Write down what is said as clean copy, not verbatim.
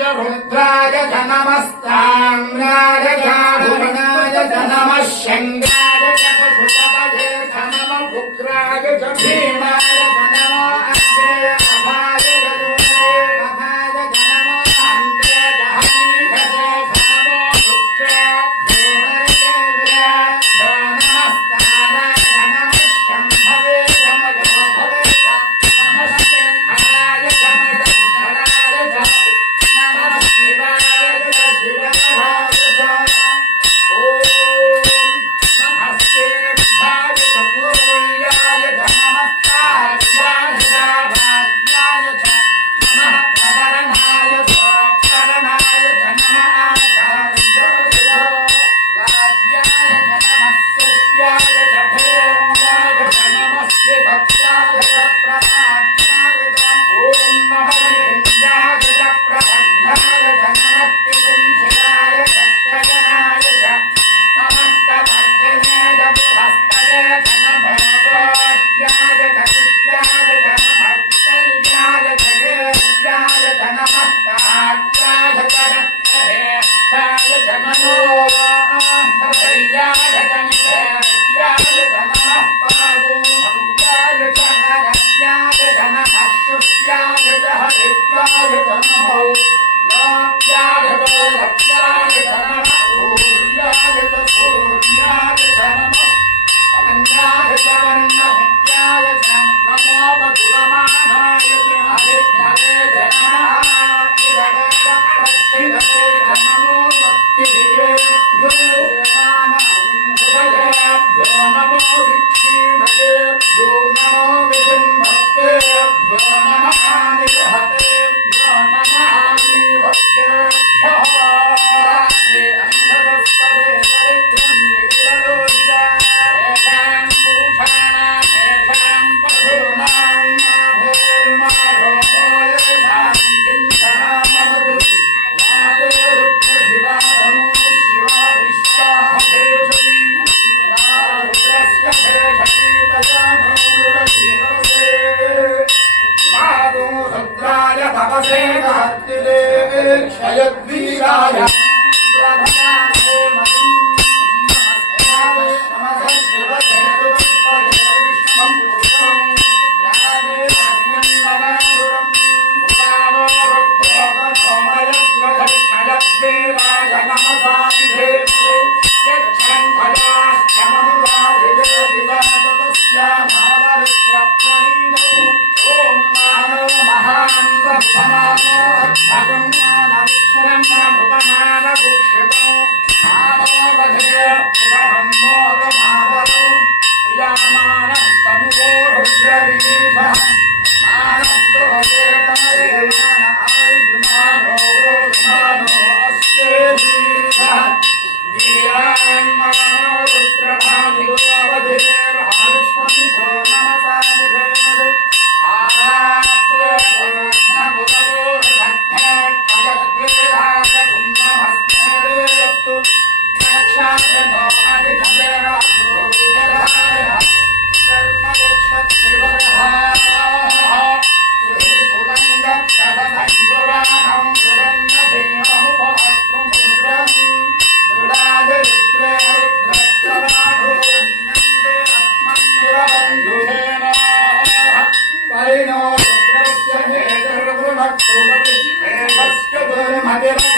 रुद्राय च नमस्ताम्राय चारुणाय च नमः शङ्गाय च पशुपतये च नमः उग्राय च भीमाय च नमो अग्रे अभाय च दूरे अभाय च नमो अन्ते च हनीषसे च नमो वृक्षाभ्योहरये नमस्ताराय च नमः शम्भवे च मयोभवे च नमः शङ्कराय च मदक्षराय च नमः शिवाय च शिवराय च ॐ नमस्ते भाय च पूर्याय च नमस्तार्याय च भाग्याय च नमः प्रवरणाय च प्रवरणाय च नमः आचार्याय च नमः शिष्याय च भेन्द्राय च नमस्ते भक्ताय च प्रभाज्याय च ॐ नमः विन्द्याय च प्रबन्धाय च नमः किंशिराय च शयनाय च नमः कपर्दिने च बृहस्पते च नमो गोष्ठ्याय च कृष्याय च नमः शल्याय च वेद्याय च नमः काट्याय च रत्रहेष्ठाय च नमो हृदयाय च निवेद्याय च नमः पागुभङ्गाय च हरस्याय च नमः शुष्याय च हरिद्राय च नमो लोक्याय च लक्ष्याय च नमः सूर्याय च सूर्याय च नमः अन्याय च वर्णभद्याय च नमो मधुरमाणाय च हरिभ्यवे च नमः पुरणे च प्रस्थितये च नमो भक्तिभिर्भ्यो हृदयेभ्यो नमो विक्षीणतेभ्यो नमो विजृम्भक्तेभ्यो नमः निहतेभ्यो नमः निभक्तेभ्यः रात्रे अंशवस्तदे दरिद्रं नीललोहिता येषां पुरुषाणां येषां पशूनां माधेर्माधोमो येषां किंशनामवतु याते रुद्रशिवा तनु शिवा विश्वाभेषति रुद्रस्य भेषति तजानो रुद्रशिवसे मागो रुद्राय भवसे महत्तिदेवे क्षयद्वीराय प्रभयामे मतिं नमस्ते नमस्ते दुष्पदे विश्वं पुरुषं ग्रामे भाग्यं नवासुरं पुराणो रुद्रो वनोमयस्य क्षयद्वीराय नमसा विधेषु यच्छङ्खयास्तमनुराधिजोतिजातस्यामावरुद्रप्रणीनो ॐ मानो महान्तमानो अर्थगं मानविक्षरं प्रभुतमानभुक्षितो मानोवधे प्रब्रह्मोदमादरो प्रियामानः तनुवो रुद्ररीषः मानस्तो वेतमदेवान आयुष्मानो गोष्मानो अस्ते वीरः वीरान्मानो रुद्रभामिगोवधेर्हायुष्मन्तो नमसा विधेमदे आरात्रे भोष्णमुदरो रथे खजद्वेदाय कुन्दमस्ते देवस्तु यक्षायनो अधिकवेरासूर्यराय कर्मयच्छत्रिवरः सुरपुरन्दत्तवधञ्जुवानं सुरन्नभीममुपहस्त्रमुद्रम् मृडादिरुद्रे रुद्रस्तवाढो मन्यन्ते अस्मन्निरबन्धुषेण परिणो रुद्रस्य भेदर्वृणक्तुमतिभेदस्य दुर्मतिरः